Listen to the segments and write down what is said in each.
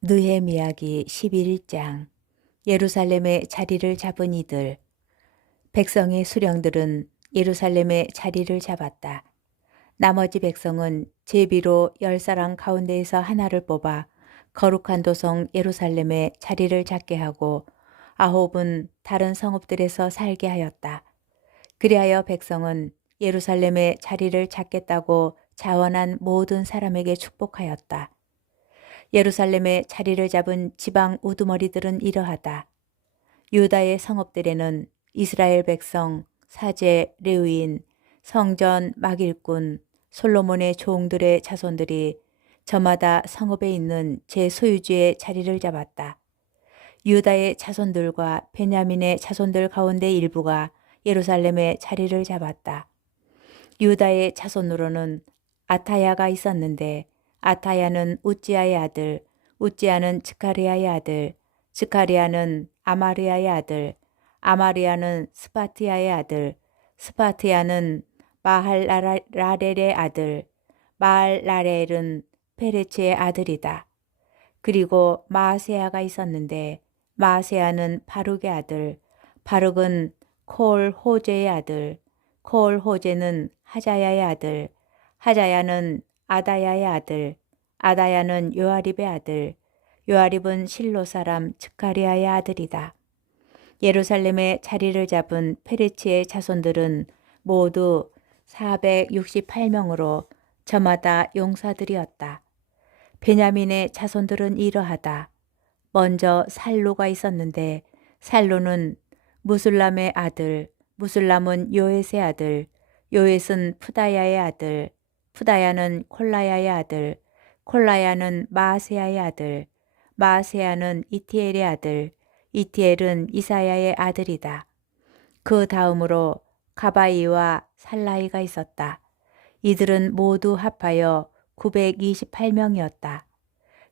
느헤미야기 11장. 예루살렘의 자리를 잡은 이들. 백성의 수령들은 예루살렘의 자리를 잡았다. 나머지 백성은 제비로 10사람 가운데에서 하나를 뽑아 거룩한 도성 예루살렘의 자리를 잡게 하고 9은 다른 성읍들에서 살게 하였다. 그리하여 백성은 예루살렘의 자리를 잡겠다고 자원한 모든 사람에게 축복하였다. 예루살렘의 자리를 잡은 지방 우두머리들은 이러하다. 유다의 성읍들에는 이스라엘 백성, 사제, 레위인, 성전, 막일꾼, 솔로몬의 종들의 자손들이 저마다 성읍에 있는 제 소유지의 자리를 잡았다. 유다의 자손들과 베냐민의 자손들 가운데 일부가 예루살렘의 자리를 잡았다. 유다의 자손으로는 아타야가 있었는데 아타야는 우찌야의 아들, 우찌야는 즈카리야의 아들, 즈카리야는 아마리야의 아들, 아마리야는 스파티야의 아들, 스파티야는 마할라렐의 아들, 마할라렐은 페레치의 아들이다. 그리고 마아세야가 있었는데 마아세야는 바룩의 아들, 바룩은 콜 호제의 아들, 콜 호제는 하자야의 아들, 하자야는 아다야의 아들, 아다야는 요아립의 아들, 요아립은 실로 사람 즈카리야의 아들이다. 예루살렘의 자리를 잡은 페레치의 자손들은 모두 468명으로 저마다 용사들이었다. 베냐민의 자손들은 이러하다. 먼저 살루가 있었는데 살루는 무술람의 아들, 무술람은 요엣의 아들, 요엣은 푸다야의 아들, 푸다야는 콜라야의 아들, 콜라야는 마아세야의 아들, 마아세야는 이티엘의 아들, 이티엘은 이사야의 아들이다. 그 다음으로 가바이와 살라이가 있었다. 이들은 모두 합하여 928명이었다.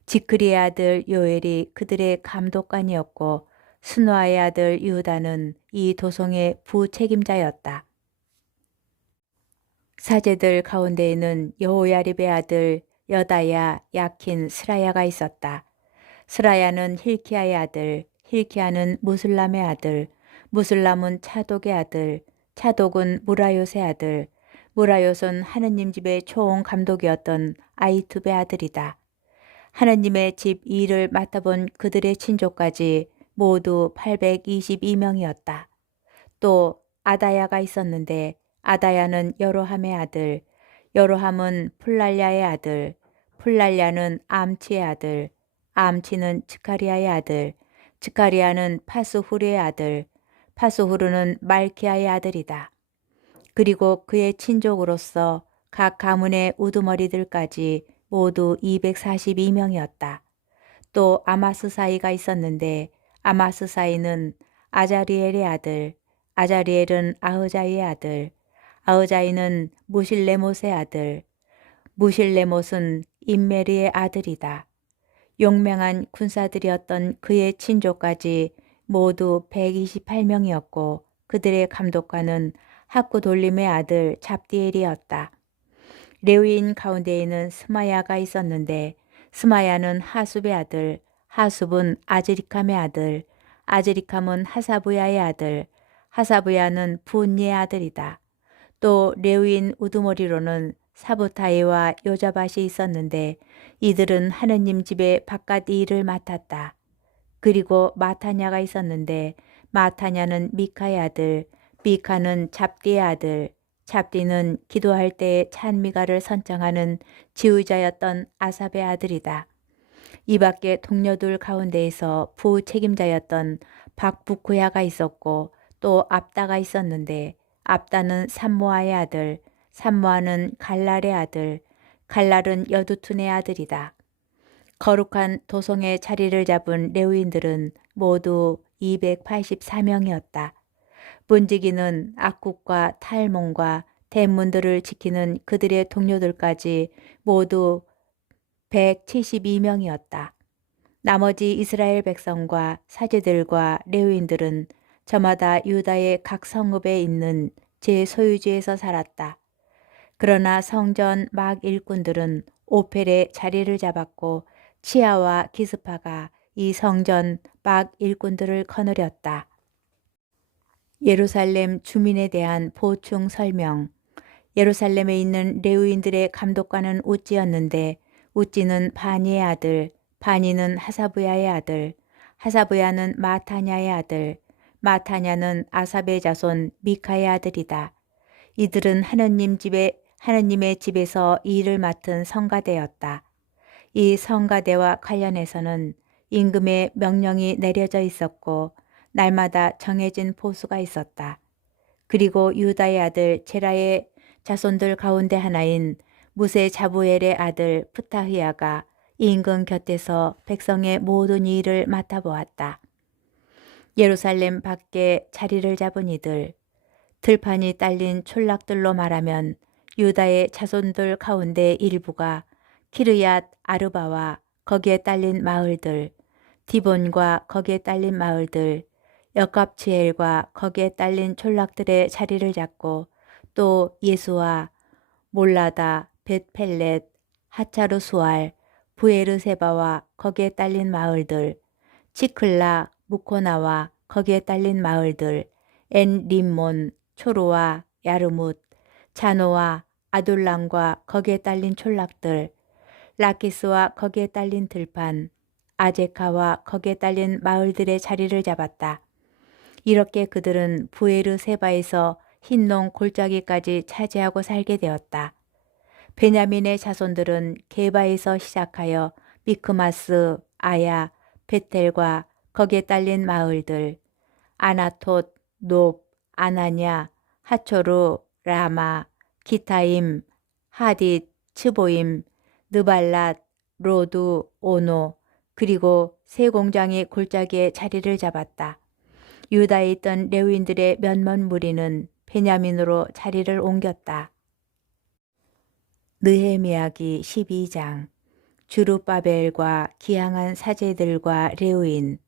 지크리의 아들 요엘이 그들의 감독관이었고 스누아의 아들 유다는 이 도성의 부책임자였다. 사제들 가운데에는 여호야립의 아들 여다야, 야킨, 스라야가 있었다. 스라야는 힐키야의 아들, 힐키야는 무슬람의 아들, 무슬람은 차독의 아들, 차독은 무라요스의 아들, 무라요스는 하느님 집의 총감독이었던 아이투베의 아들이다. 하느님의 집 일을 맡아본 그들의 친족까지 모두 822명이었다. 또 아다야가 있었는데 아다야는 여로함의 아들, 여로함은 플랄랴의 아들, 플랄랴는 암치의 아들, 암치는 즈카리야의 아들, 즈카리야는 파스후르의 아들, 파스후르는 말키야의 아들이다. 그리고 그의 친족으로서 각 가문의 우두머리들까지 모두 242명이었다. 또 아마스사이가 있었는데 아마스사이는 아자리엘의 아들, 아자리엘은 아흐자이의 아들, 아흐자이는 무실레못의 아들, 무실레못은 임메리의 아들이다. 용맹한 군사들이었던 그의 친족까지 모두 128명이었고 그들의 감독관은 학구돌림의 아들 잡디엘이었다. 레위인 가운데에는 스마야가 있었는데 스마야는 하숲의 아들, 하숲은 아즈리캄의 아들, 아즈리캄은 하사부야의 아들, 하사부야는 분니의 아들이다. 또 레위인 우두머리로는 사부타이와 요자밭이 있었는데 이들은 하느님 집의 바깥 일을 맡았다. 그리고 마타냐가 있었는데 마타냐는 미카의 아들, 미카는 잡디의 아들, 잡디는 기도할 때에 찬미가를 선창하는 지휘자였던 아삽의 아들이다. 이 밖에 동료들 가운데에서 부책임자였던 박부쿠야가 있었고 또 압다가 있었는데 압다는 삼모아의 아들, 삼모아는 갈랄의 아들, 갈랄은 여두툰의 아들이다. 거룩한 도성의 자리를 잡은 레위인들은 모두 284명이었다. 문지기는 악국과 탈몬과 대문들을 지키는 그들의 동료들까지 모두 172명이었다. 나머지 이스라엘 백성과 사제들과 레위인들은 저마다 유다의 각 성읍에 있는 제 소유지에서 살았다. 그러나 성전 막 일꾼들은 오펠에 자리를 잡았고 치아와 기스파가 이 성전 막 일꾼들을 거느렸다. 예루살렘 주민에 대한 보충 설명. 예루살렘에 있는 레위인들의 감독관은 우찌였는데 우찌는 바니의 아들, 바니는 하사부야의 아들, 하사부야는 마타냐의 아들, 마타냐는 아삽의 자손 미카의 아들이다. 이들은 하느님의 집에서 일을 맡은 성가대였다. 이 성가대와 관련해서는 임금의 명령이 내려져 있었고 날마다 정해진 보수가 있었다. 그리고 유다의 아들 제라의 자손들 가운데 하나인 무세 자부엘의 아들 프타히야가 임금 곁에서 백성의 모든 일을 맡아보았다. 예루살렘 밖에 자리를 잡은 이들, 들판이 딸린 촌락들로 말하면 유다의 자손들 가운데 일부가 키르얏 아르바와 거기에 딸린 마을들, 디본과 거기에 딸린 마을들, 여갑치엘과 거기에 딸린 촌락들의 자리를 잡고 또 예수와 몰라다, 벳펠렛, 하차르수알, 부에르세바와 거기에 딸린 마을들, 치클라, 무코나와 거기에 딸린 마을들, 엔 림몬, 초로와 야르뭇, 자노와 아둘람과 거기에 딸린 촌락들, 라키스와 거기에 딸린 들판, 아제카와 거기에 딸린 마을들의 자리를 잡았다. 이렇게 그들은 부에르세바에서 흰농 골짜기까지 차지하고 살게 되었다. 베냐민의 자손들은 게바에서 시작하여 미크마스, 아야, 베텔과 거기에 딸린 마을들, 아나톳, 높, 아나냐, 하초르, 라마, 기타임, 하딧, 츠보임, 느발랏, 로드, 오노, 그리고 세 공장이 골짜기에 자리를 잡았다. 유다에 있던 레위인들의 몇몇 무리는 베냐민으로 자리를 옮겼다. 느헤미야기 12장. 주룹바벨과 기항한 사제들과 레위인.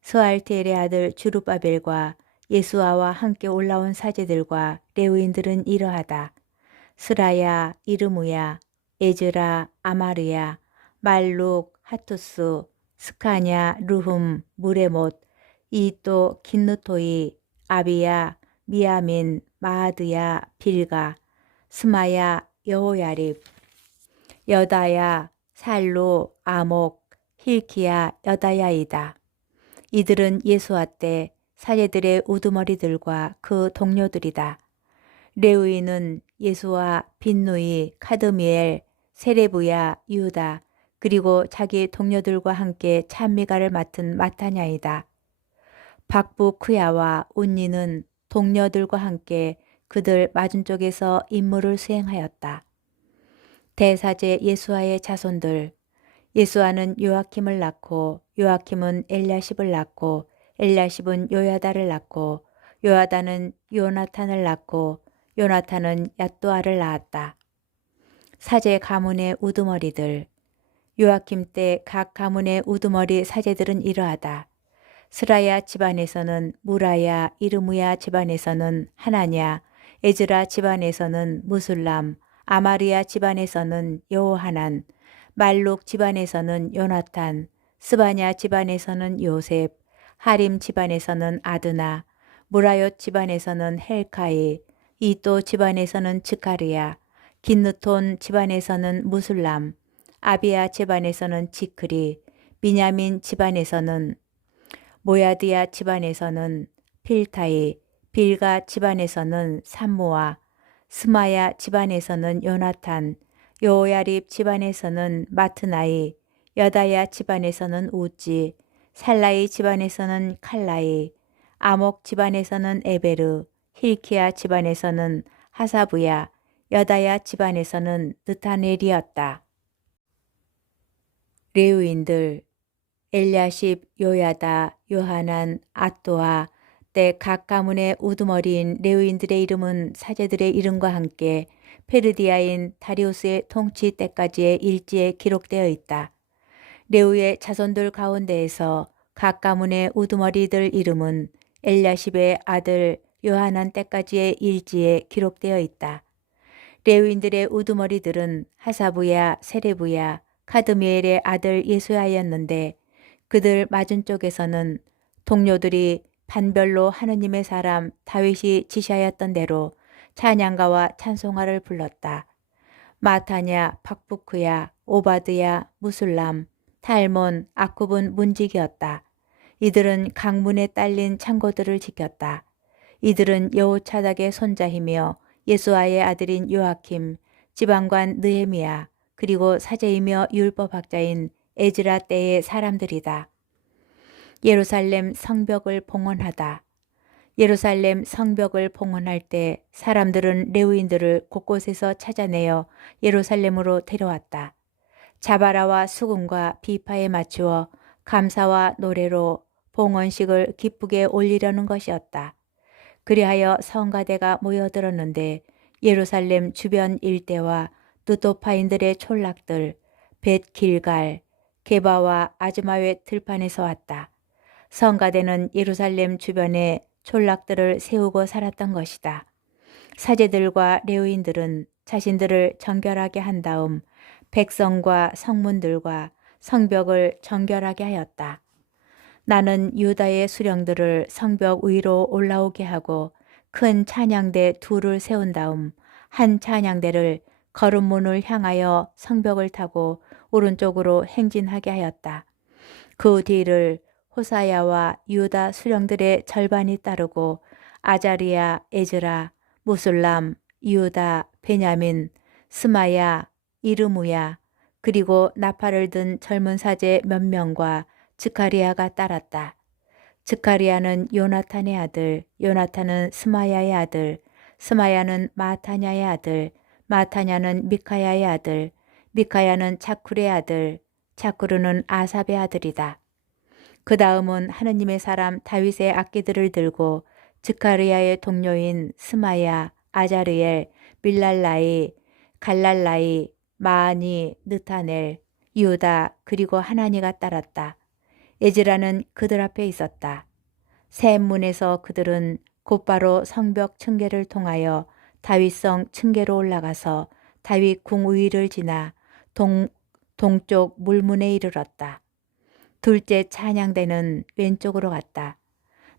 스알티엘의 아들 주룹바벨과 예수아와 함께 올라온 사제들과 레위인들은 이러하다. 스라야, 이르무야, 에즈라, 아마르야, 말룩, 하투스, 스카냐, 르흠, 무레못, 이또 긴느토이, 아비야, 미야민, 마하드야, 빌가, 스마야, 여호야립, 여다야, 살루, 아목, 힐키야, 여다야이다. 이들은 예수와 때 사제들의 우두머리들과 그 동료들이다. 레위인은 예수와 빈누이, 카드미엘, 세레브야, 유다, 그리고 자기 동료들과 함께 찬미가를 맡은 마타냐이다. 박부 크야와 운니는 동료들과 함께 그들 맞은쪽에서 임무를 수행하였다. 대사제 예수아의 자손들. 예수아는 요아킴을 낳고 요아킴은 엘야십을 낳고 엘야십은 요야다를 낳고 요야다는 요나탄을 낳고 요나탄은 얏도아를 낳았다. 사제 가문의 우두머리들. 요아킴 때 각 가문의 우두머리 사제들은 이러하다. 스라야 집안에서는 무라야, 이르무야 집안에서는 하나냐, 에즈라 집안에서는 무술람, 아마리아 집안에서는 여호하난, 말룩 집안에서는 요나탄, 스바냐 집안에서는 요셉, 하림 집안에서는 아드나, 무라옅 집안에서는 헬카이, 이또 집안에서는 츠카르야, 긴느톤 집안에서는 무술람, 아비야 집안에서는 지크리, 미냐민 집안에서는 모야드야 집안에서는 필타이, 빌가 집안에서는 삼무아, 스마야 집안에서는 요나탄, 요야립 집안에서는 마트나이, 여다야 집안에서는 우찌, 살라이 집안에서는 칼라이, 아목 집안에서는 에베르, 힐키야 집안에서는 하사부야, 여다야 집안에서는 느타넬이었다. 레위인들. 엘야십, 요야다, 요하난, 앗도아 때 각 가문의 우두머리인 레위인들의 이름은 사제들의 이름과 함께 페르디아인 다리우스의 통치 때까지의 일지에 기록되어 있다. 레위의 자손들 가운데에서 각 가문의 우두머리들 이름은 엘야십의 아들 요하난 때까지의 일지에 기록되어 있다. 레위인들의 우두머리들은 하사부야, 세레부야, 카드미엘의 아들 예수야였는데 그들 맞은쪽에서는 동료들이 반별로 하느님의 사람 다윗이 지시하였던 대로 찬양가와 찬송가를 불렀다. 마타냐, 박부크야, 오바드야, 무술람, 탈몬, 아굽은 문지기였다. 이들은 강문에 딸린 창고들을 지켰다. 이들은 여호차닥의 손자이며 예수아의 아들인 요아킴, 지방관 느헤미야, 그리고 사제이며 율법학자인 에즈라 때의 사람들이다. 예루살렘 성벽을 봉헌하다. 예루살렘 성벽을 봉헌할 때 사람들은 레위인들을 곳곳에서 찾아내어 예루살렘으로 데려왔다. 자바라와 수금과 비파에 맞추어 감사와 노래로 봉헌식을 기쁘게 올리려는 것이었다. 그리하여 성가대가 모여들었는데 예루살렘 주변 일대와 느토파인들의 촌락들, 벳길갈, 게바와 아즈마웻 들판에서 왔다. 성가대는 예루살렘 주변에 촌락들을 세우고 살았던 것이다. 사제들과 레위인들은 자신들을 정결하게 한 다음 백성과 성문들과 성벽을 정결하게 하였다. 나는 유다의 수령들을 성벽 위로 올라오게 하고 큰 찬양대 둘을 세운 다음 한 찬양대를 거름문을 향하여 성벽을 타고 오른쪽으로 행진하게 하였다. 그 뒤를 호사야와 유다 수령들의 절반이 따르고 아자리야, 에즈라, 무술람, 유다, 베냐민, 스마야, 이르무야, 그리고 나팔을 든 젊은 사제 몇 명과 즈카리아가 따랐다. 즈카리아는 요나탄의 아들, 요나탄은 스마야의 아들, 스마야는 마타냐의 아들, 마타냐는 미카야의 아들, 미카야는 차쿨의 아들, 차쿠르는 아삽의 아들이다. 그 다음은 하느님의 사람 다윗의 악기들을 들고 즈카리아의 동료인 스마야, 아자르엘, 밀랄라이, 갈랄라이, 마아니, 느타넬, 유다 그리고 하나니가 따랐다. 에즈라는 그들 앞에 있었다. 새 문에서 그들은 곧바로 성벽 층계를 통하여 다윗성 층계로 올라가서 다윗 궁 위를 지나 동쪽 물문에 이르렀다. 둘째 찬양대는 왼쪽으로 갔다.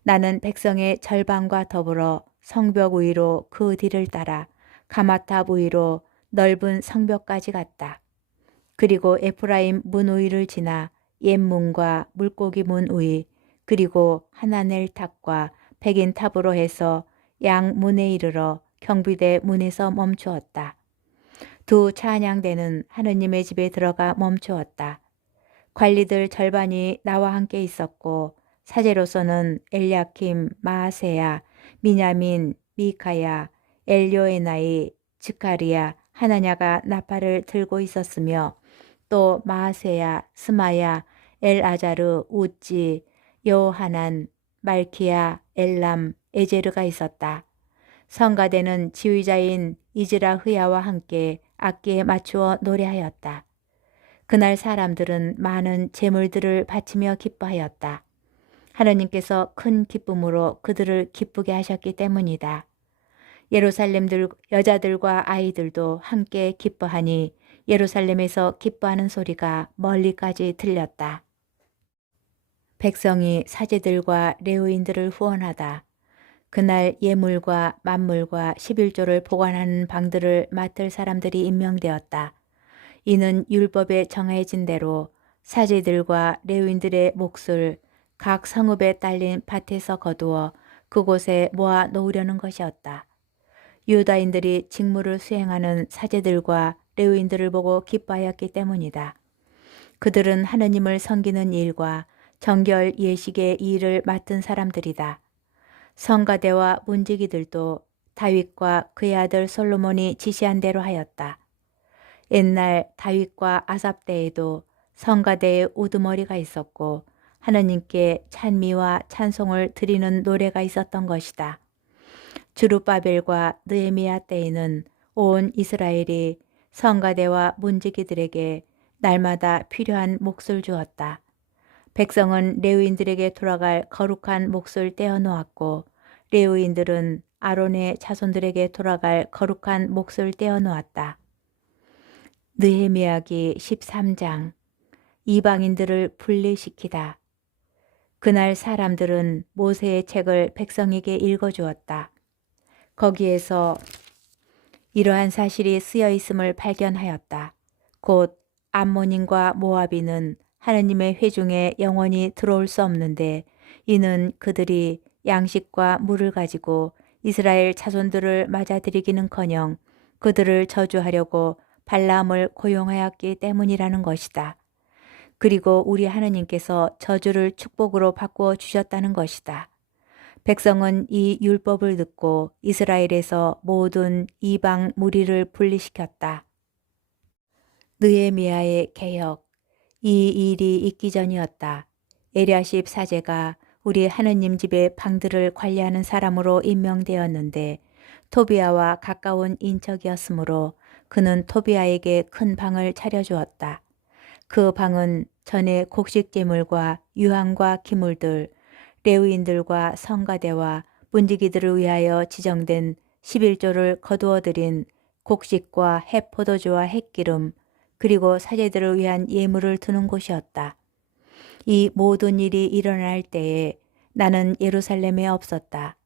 나는 백성의 절반과 더불어 성벽 위로 그 뒤를 따라 가마탑 위로 넓은 성벽까지 갔다. 그리고 에프라임 문 위를 지나 옛문과 물고기 문 위, 그리고 하나넬 탑과 백인 탑으로 해서 양문에 이르러 경비대 문에서 멈추었다. 두 찬양대는 하느님의 집에 들어가 멈추었다. 관리들 절반이 나와 함께 있었고 사제로서는 엘야킴, 마아세야, 미냐민, 미카야, 엘요에나이, 즈카리야, 하나냐가 나팔을 들고 있었으며 또 마아세야, 스마야, 엘아자르, 우찌, 여호하난, 말키야, 엘람, 에제르가 있었다. 성가대는 지휘자인 이즈라 흐야와 함께 악기에 맞추어 노래하였다. 그날 사람들은 많은 제물들을 바치며 기뻐하였다. 하느님께서 큰 기쁨으로 그들을 기쁘게 하셨기 때문이다. 예루살렘 여자들과 아이들도 함께 기뻐하니 예루살렘에서 기뻐하는 소리가 멀리까지 들렸다. 백성이 사제들과 레위인들을 후원하다. 그날 예물과 만물과 11조를 보관하는 방들을 맡을 사람들이 임명되었다. 이는 율법에 정해진 대로 사제들과 레위인들의 몫을 각 성읍에 딸린 밭에서 거두어 그곳에 모아 놓으려는 것이었다. 유다인들이 직무를 수행하는 사제들과 레위인들을 보고 기뻐하였기 때문이다. 그들은 하느님을 섬기는 일과 정결 예식의 일을 맡은 사람들이다. 성가대와 문지기들도 다윗과 그의 아들 솔로몬이 지시한 대로 하였다. 옛날 다윗과 아삽 때에도 성가대에 우두머리가 있었고 하느님께 찬미와 찬송을 드리는 노래가 있었던 것이다. 주룹바벨과 느헤미야 때에는 온 이스라엘이 성가대와 문지기들에게 날마다 필요한 몫을 주었다. 백성은 레위인들에게 돌아갈 거룩한 몫을 떼어 놓았고 레위인들은 아론의 자손들에게 돌아갈 거룩한 몫을 떼어 놓았다. 느헤미야기 13장. 이방인들을 분리시키다. 그날 사람들은 모세의 책을 백성에게 읽어주었다. 거기에서 이러한 사실이 쓰여 있음을 발견하였다. 곧 암몬인과 모압인은 하느님의 회중에 영원히 들어올 수 없는데, 이는 그들이 양식과 물을 가지고 이스라엘 자손들을 맞아들이기는커녕 그들을 저주하려고 발라함을 고용하였기 때문이라는 것이다. 그리고 우리 하느님께서 저주를 축복으로 바꾸어 주셨다는 것이다. 백성은 이 율법을 듣고 이스라엘에서 모든 이방 무리를 분리시켰다. 느헤미야의 개혁. 이 일이 있기 전이었다. 엘야십 사제가 우리 하느님 집의 방들을 관리하는 사람으로 임명되었는데, 토비아와 가까운 인척이었으므로 그는 토비아에게 큰 방을 차려주었다. 그 방은 전에 곡식 제물과 유향과 기물들, 레위인들과 성가대와 문지기들을 위하여 지정된 11조를 거두어들인 곡식과 햇포도주와 햇기름, 그리고 사제들을 위한 예물을 두는 곳이었다. 이 모든 일이 일어날 때에 나는 예루살렘에 없었다.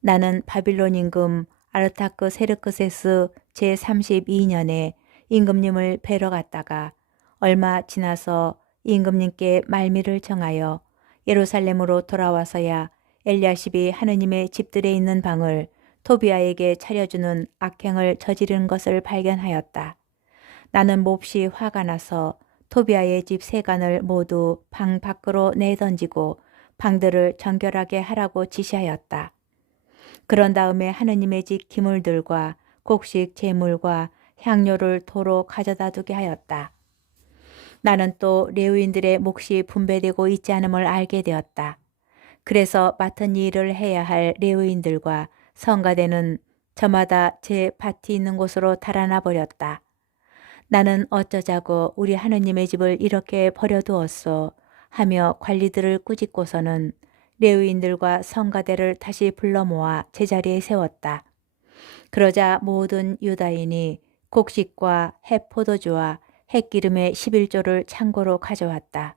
나는 바빌론 임금 아르타크 세르크세스 제32년에 임금님을 뵈러 갔다가 얼마 지나서 임금님께 말미를 정하여 예루살렘으로 돌아와서야 엘야십이 하느님의 집들에 있는 방을 토비아에게 차려주는 악행을 저지른 것을 발견하였다. 나는 몹시 화가 나서 토비아의 집 세간을 모두 방 밖으로 내던지고 방들을 정결하게 하라고 지시하였다. 그런 다음에 하느님의 집 기물들과 곡식 제물과 향료를 도로 가져다 두게 하였다. 나는 또 레위인들의 몫이 분배되고 있지 않음을 알게 되었다. 그래서 맡은 일을 해야 할 레위인들과 성가대는 저마다 제 밭이 있는 곳으로 달아나 버렸다. 나는 어쩌자고 우리 하느님의 집을 이렇게 버려두었소 하며 관리들을 꾸짖고서는 레위인들과 성가대를 다시 불러 모아 제자리에 세웠다. 그러자 모든 유다인이 곡식과 햇포도주와 햇기름의 11조를 창고로 가져왔다.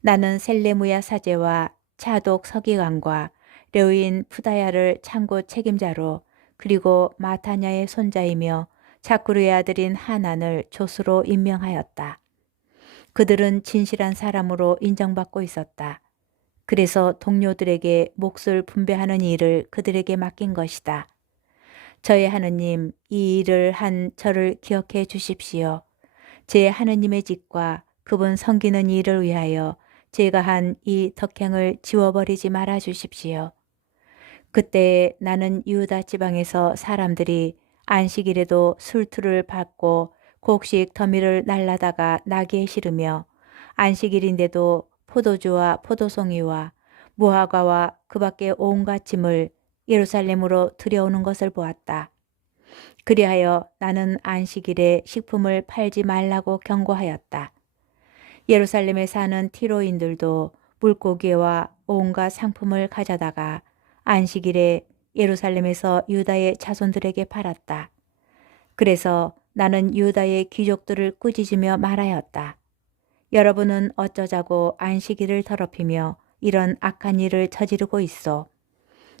나는 셀레무야 사제와 차독 서기관과 레위인 푸다야를 창고 책임자로, 그리고 마타냐의 손자이며 자쿠르의 아들인 하난을 조수로 임명하였다. 그들은 진실한 사람으로 인정받고 있었다. 그래서 동료들에게 몫을 분배하는 일을 그들에게 맡긴 것이다. 저의 하느님, 이 일을 한 저를 기억해 주십시오. 제 하느님의 집과 그분 섬기는 일을 위하여 제가 한 이 덕행을 지워버리지 말아 주십시오. 그때 나는 유다 지방에서 사람들이 안식일에도 술투를 받고 곡식 더미를 날라다가 나귀에 실으며 안식일인데도 포도주와 포도송이와 무화과와 그 밖에 온갖 짐을 예루살렘으로 들여오는 것을 보았다. 그리하여 나는 안식일에 식품을 팔지 말라고 경고하였다. 예루살렘에 사는 티로인들도 물고기와 온갖 상품을 가져다가 안식일에 예루살렘에서 유다의 자손들에게 팔았다. 그래서 나는 유다의 귀족들을 꾸짖으며 말하였다. 여러분은 어쩌자고 안식일을 더럽히며 이런 악한 일을 저지르고 있어.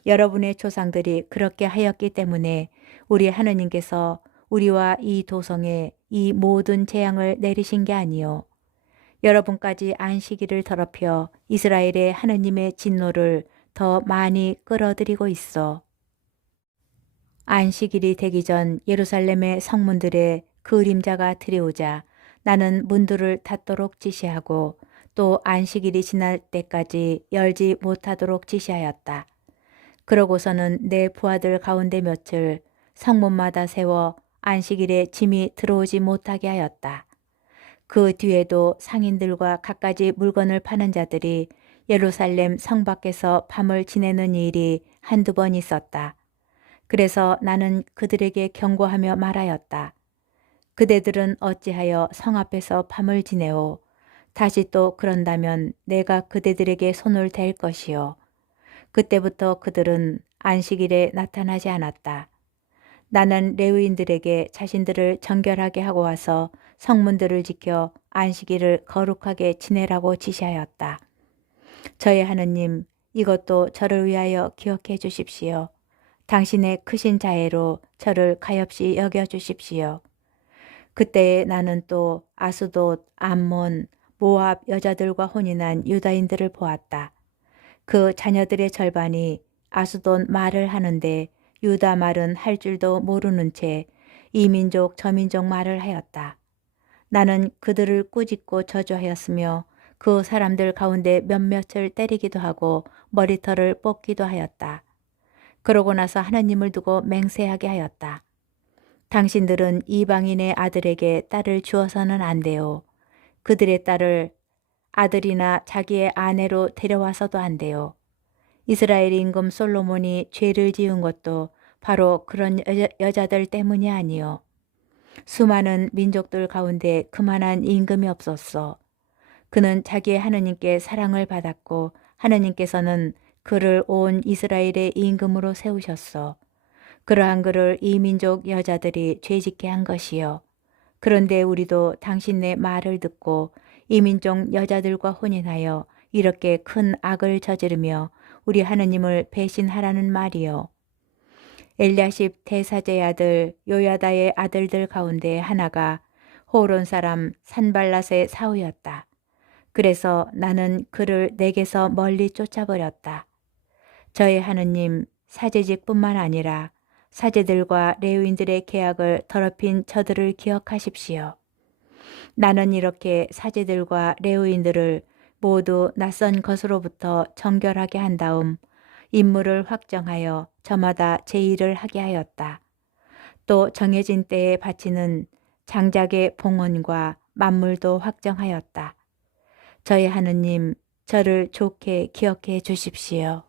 여러분의 조상들이 그렇게 하였기 때문에 우리 하느님께서 우리와 이 도성에 이 모든 재앙을 내리신 게 아니요, 여러분까지 안식일을 더럽혀 이스라엘의 하느님의 진노를 더 많이 끌어들이고 있어. 안식일이 되기 전 예루살렘의 성문들에 그림자가 들여오자 나는 문들을 닫도록 지시하고 또 안식일이 지날 때까지 열지 못하도록 지시하였다. 그러고서는 내 부하들 가운데 며칠 성문마다 세워 안식일에 짐이 들어오지 못하게 하였다. 그 뒤에도 상인들과 갖가지 물건을 파는 자들이 예루살렘 성 밖에서 밤을 지내는 일이 한두 번 있었다. 그래서 나는 그들에게 경고하며 말하였다. 그대들은 어찌하여 성 앞에서 밤을 지내오. 다시 또 그런다면 내가 그대들에게 손을 댈 것이요. 그때부터 그들은 안식일에 나타나지 않았다. 나는 레위인들에게 자신들을 정결하게 하고 와서 성문들을 지켜 안식일을 거룩하게 지내라고 지시하였다. 저의 하느님, 이것도 저를 위하여 기억해 주십시오. 당신의 크신 자애로 저를 가엾이 여겨 주십시오. 그때에 나는 또 아스돗, 암몬, 모압 여자들과 혼인한 유다인들을 보았다. 그 자녀들의 절반이 아스돗 말을 하는데 유다 말은 할 줄도 모르는 채 이 민족 저 민족 말을 하였다. 나는 그들을 꾸짖고 저주하였으며 그 사람들 가운데 몇몇을 때리기도 하고 머리털을 뽑기도 하였다. 그러고 나서 하나님을 두고 맹세하게 하였다. 당신들은 이방인의 아들에게 딸을 주어서는 안 돼요. 그들의 딸을 아들이나 자기의 아내로 데려와서도 안 돼요. 이스라엘 임금 솔로몬이 죄를 지은 것도 바로 그런 여자들 때문이 아니요. 수많은 민족들 가운데 그만한 임금이 없었어. 그는 자기의 하느님께 사랑을 받았고 하느님께서는 그를 온 이스라엘의 임금으로 세우셨어. 그러한 그를 이 민족 여자들이 죄짓게 한 것이요. 그런데 우리도 당신의 말을 듣고 이 민족 여자들과 혼인하여 이렇게 큰 악을 저지르며 우리 하느님을 배신하라는 말이요. 엘리야십 대사제의 아들 요야다의 아들들 가운데 하나가 호론 사람 산발랏의 사후였다. 그래서 나는 그를 내게서 멀리 쫓아버렸다. 저의 하느님, 사제직뿐만 아니라 사제들과 레위인들의 계약을 더럽힌 저들을 기억하십시오. 나는 이렇게 사제들과 레위인들을 모두 낯선 것으로부터 정결하게 한 다음 임무를 확정하여 저마다 제 일을 하게 하였다. 또 정해진 때에 바치는 장작의 봉헌과 만물도 확정하였다. 저의 하느님, 저를 좋게 기억해 주십시오.